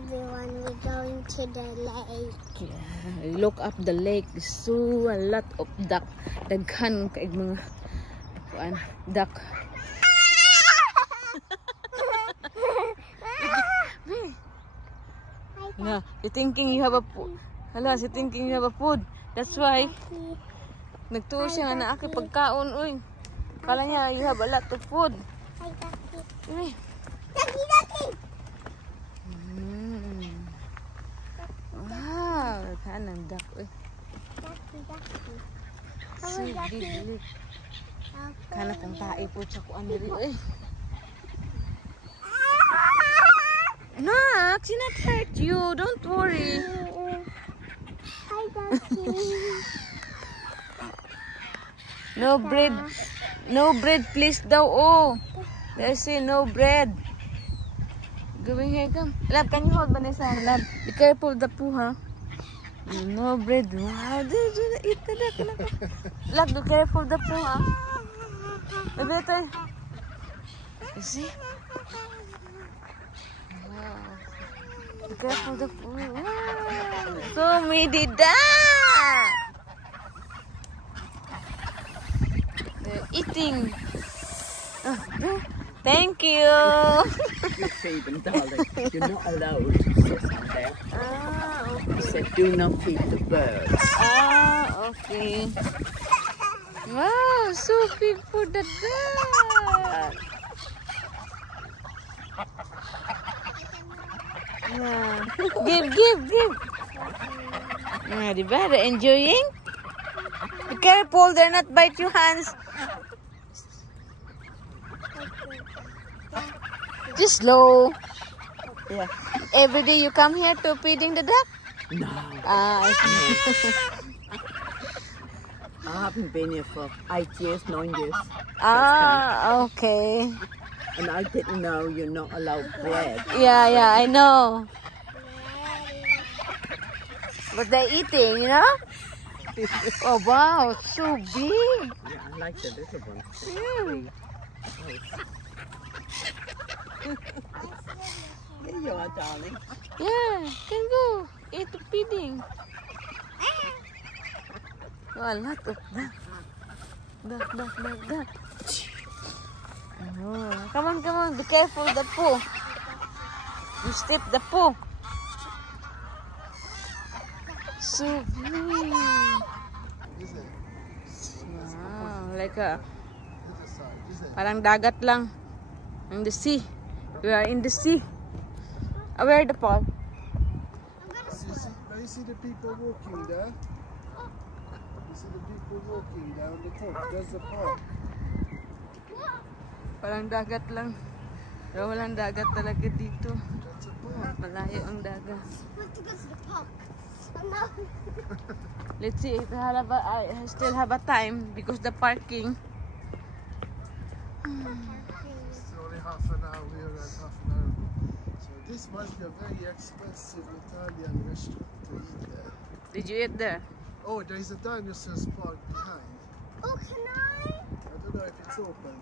everyone, we're going to the lake. Yeah, look up the lake. There's so a lot of duck. Daghan kaig mga duck. No, you're thinking you have a food. Hala, you're thinking you have a food. That's why nagtuo siya nga na aki pagkaon, uy. Kala niya you have a lot of food. Hi, Ducky. Uy. Ducky, Ducky! Wow, kanang duck, uy. Ducky, Ducky. So big. Kana kong tae po siya ko diri, uy. Max, she not hurt you. Don't worry. Hi, Ducky. No bread. No bread, please daw. Oh, they say no bread. Going here, come. Love, can you hold Vanessa? Love, be careful the poo, huh? No bread. Wow, eat the duck. Love, be careful the poo, huh? Ito. You see? Wow. Be careful the poo. Wow. So many duck. They're eating. Thank you. You feed them, darling. You're not allowed to sit on there. Okay. I said, do not feed the birds. Okay. Wow, so big for the duck. Yeah. Give. Yeah, the better enjoying. Be careful, they're not bite your hands. Just slow. Yeah. Every day you come here to feeding the duck? No. I see. I haven't been here for 8 years, 9 years. Okay. And I didn't know you're not allowed bread. Yeah, I know. But they're eating, you know? Oh wow, it's so big. Yeah, I like the little ones. There you are, darling. Yeah, can go. Eat the feeding. Oh, a lot of duck. Duck. Oh, come on. Be careful the poo. You step the poo. So big. Wow, like a parang dagat lang. In the sea. We are in the sea. Where the pond? You see the people walking there? You see the people walking down the top? There's the park. Parang dagat lang. Pero walang dagat talaga dito. That's a park. Malayo ang dagat. Want to go to the park? Let's see if I still have a time because the parking. It's only half an hour here and half an hour. So this must be a very expensive Italian restaurant to eat there. Did you eat there? Oh, there is a dinosaurs park behind. Oh, can I? I don't know if it's open.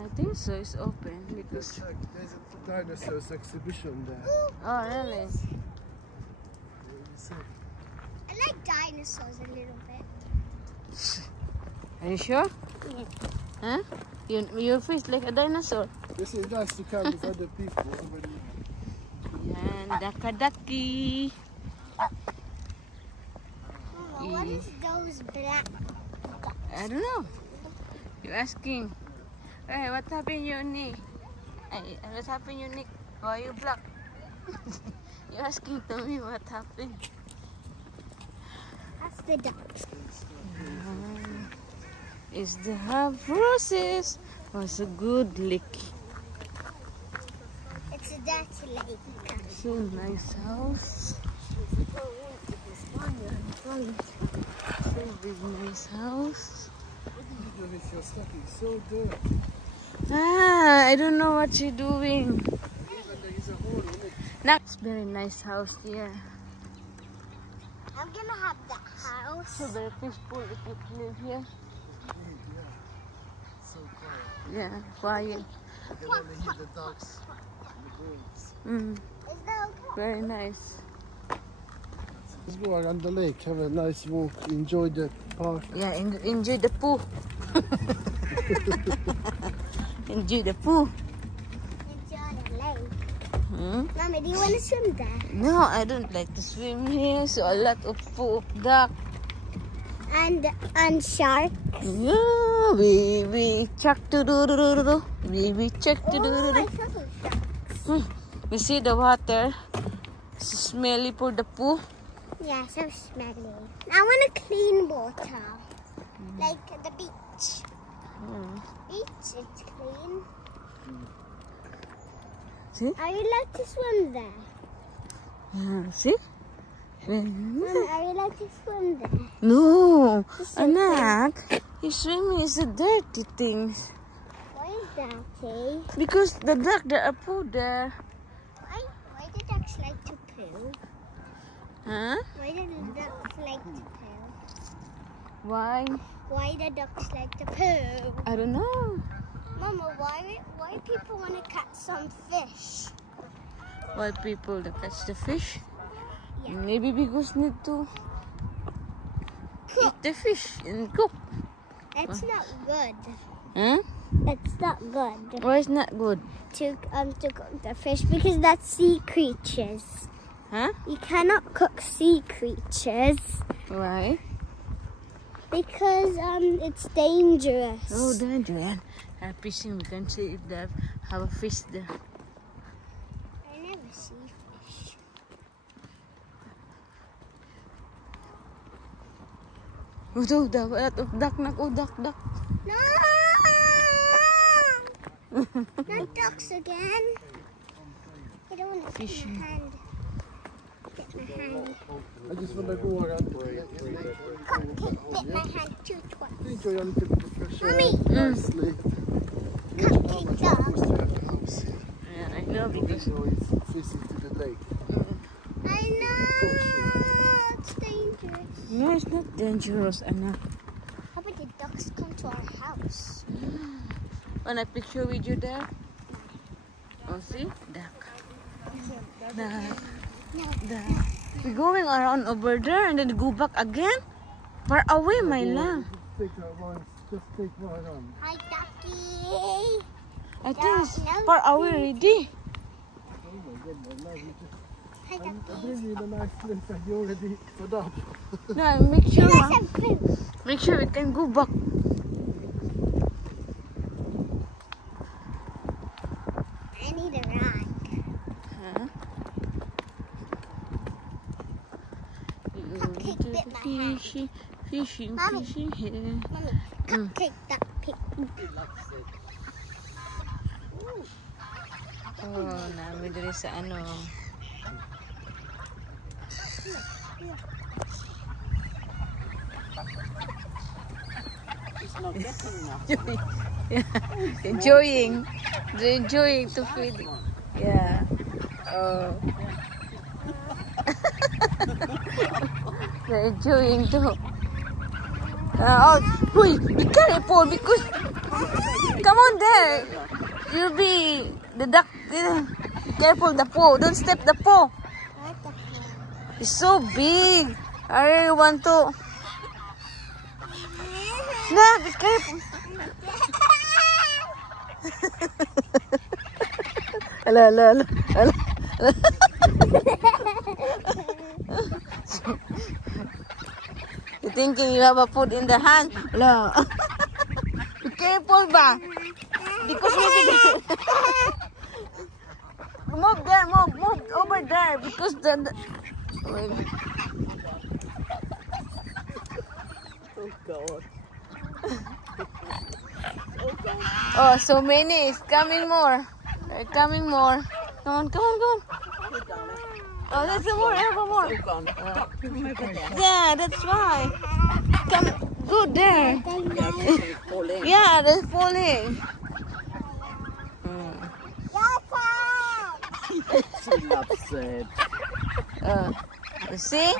I think so. It's open because. Check. There's a dinosaurs exhibition there. Oh really? I like dinosaurs a little bit. Are you sure? Yeah. Huh? Your face like a dinosaur. This is nice to come with other people. Yan, daki. Mama, what is those black? I don't know. You're asking. Hey, what happened your knee? Hey, what happened your neck? Why are you black? You're asking to me what happened. That's the ducks. Is the have roses? Oh, it's a good lake. It's a dirty lake. So nice house. So big nice house. What do you do if you're stuck? It's so dirty. I don't know what you're doing. Even there is a hole in it. It's very nice house here. I'm gonna have that house. So very peaceful if you live here. Yeah. So quiet. Yeah, quiet. You can only hear the dogs and the birds. Mm. Is that okay? very nice. Let's go around the lake, have a nice walk, enjoy the park. Yeah, enjoy the pool. Enjoy the pool. Enjoy the lake. Hmm? Mommy, do you want to swim there? No, I don't like to swim here. So a lot of poo of duck. And shark. Yeah, we check to do. We check to Oh, I do. saw those sharks. We see the water. It's smelly for the poo. Yeah, so smelly. I want a clean water. Like the beach. Beach is clean. See? Are you allowed to swim there? Yeah, see? Mom, are you allowed to swim there? No, It's so anak. You swimming is a dirty thing. Why is dirty? Because the duck, there are poo there. Why do ducks like to poo? Huh? Why do the ducks like to poo? Why? Why do ducks like to poo? I don't know. Mama, why people want to catch some fish? Why people that catch the fish? Yeah. Maybe because need to eat the fish and cook. That's not good. Huh? That's not good Why is not good? to cook the fish because that's sea creatures. Huh? You cannot cook sea creatures Why? because it's dangerous. Oh, dangerous. Fishing, we can see if they have a fish there. I never see fish. Oh, a lot of duck. Oh, duck. No! Not ducks again. I don't want to Fish. get my hand. Get my hand. I just want to go around the lake. Bit my hand too twice. Enjoy a little bit of fresh air. Mommy. Nicely. Cupcake dog. Supposed to have the house here. Yeah, I know because Visit to the lake. I know. It's dangerous. no, it's not dangerous, anak. How about the ducks come to our house? Want a picture with you there? Oh, see? Duck. Duck. No. Duck. We're going around over there and then go back again? Far away, my love. Just take one on. Hi, ducky. I think it's far away already. Oh my goodness, love, you just, Hi, I ducky. bring you in a nice place and you already fed up. No, make sure, You guys huh? have food. Make sure we can go back. I need a ride. Huh? Cupcake bit my hand. Fishing Mommy. here. Mommy, cupcake duck pig. Oh, nami diri sa ano. It's not getting enough. Yeah. Enjoying. They're enjoying to feed. Yeah. Oh. They're enjoying to. Oh, wait, be careful because. Come on there. You'll be the duck. Be careful the paw. Don't step the paw. It's so big. I really want to. No, be careful. Ala. You thinking you have a food in the hand? Ala. Be careful ba? Because maybe move there, move over there because the wait. Oh God. Oh, so many. It's coming more. They're coming more. Come on. Oh, there's some more. Have more. Yeah, that's why. Come, go there. Yeah, they're falling. She loves it. You see?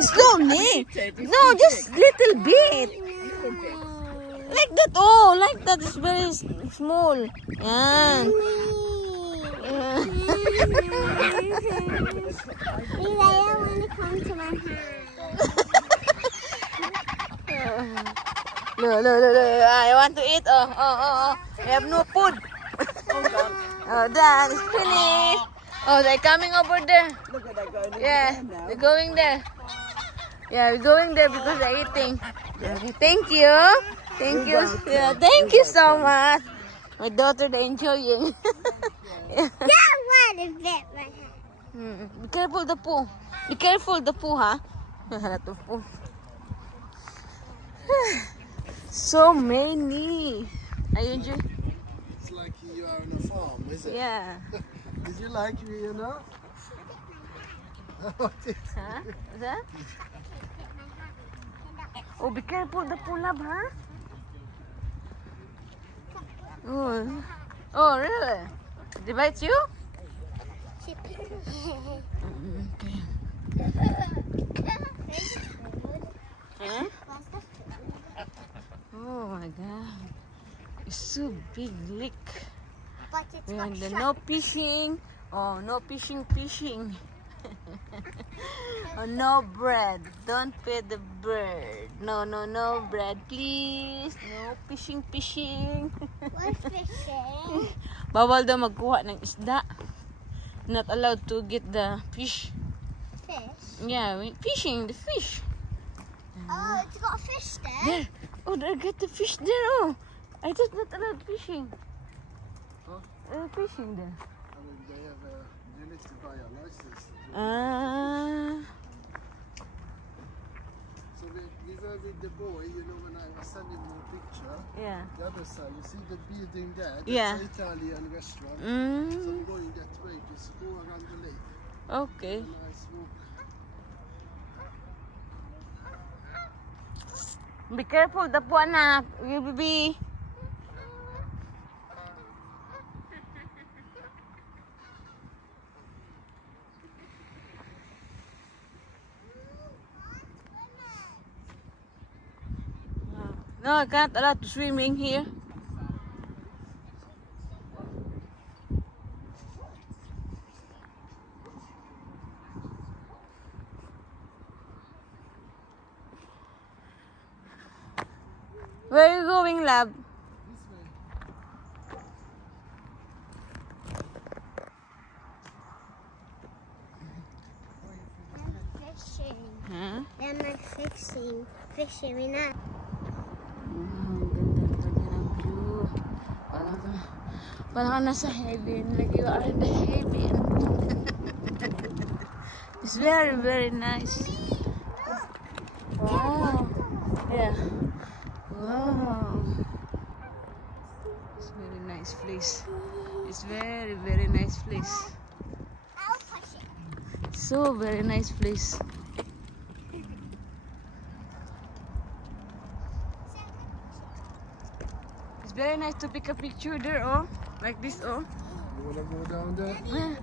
Slowly. No, just little bit. Like that. Oh, like that is very small. Yan. Please, I don't want to come to my hand. Look. I want to eat. Oh. I have no food. Oh, done. It's finished. Oh, they're coming over there. Look at that guy. Yeah, they're going there. Yeah, we're going there because they're eating. Okay, thank you. Thank you. Yeah, thank you so much. My daughter, they're enjoying. Yeah. That one is bit my hand. Be careful the poo. Be careful the poo, huh? Lot of poo. So many. Are you enjoying? It's like you are on a farm, is it? Yeah. Did you like it, you know? What is Huh? Is that? Oh, be careful the poo, love, huh? Oh, really? Did it bite you? She Okay. Huh? Oh my god. It's so big lake. But it's And got no fishing. Oh, no fishing. Oh, no bread. Don't feed the bird. No bread, please. No fishing. What's fishing? Bawal daw magkuha ng isda. Not allowed to get the fish. Fish? Yeah, fishing, the fish. Oh, it's got fish there. There. Oh, they got the fish there. Oh, I thought not allowed fishing. Huh? Fishing there. I mean, you need to buy a license. So we were with the boy, you know, when I was sending you a picture, Yeah. the other side, you see the building there? That's Yeah. an Italian restaurant. So we're Mm. going that way, just go around the lake. Okay. A nice walk. Be careful, the po anak. You baby. No, I can't allow to swimming here. Where are you going, love? This way. I'm fishing. Huh? They're not fishing. Fishing, we're not. Ganda ng view. Parang ka nasa heaven. Like you are in the heaven. It's very nice. Wow. Yeah. Wow. It's very nice place. It's very nice place. I'll push it. So very nice place. It's very nice to pick a picture there, oh. Like this, oh. You want to go down there? Yeah.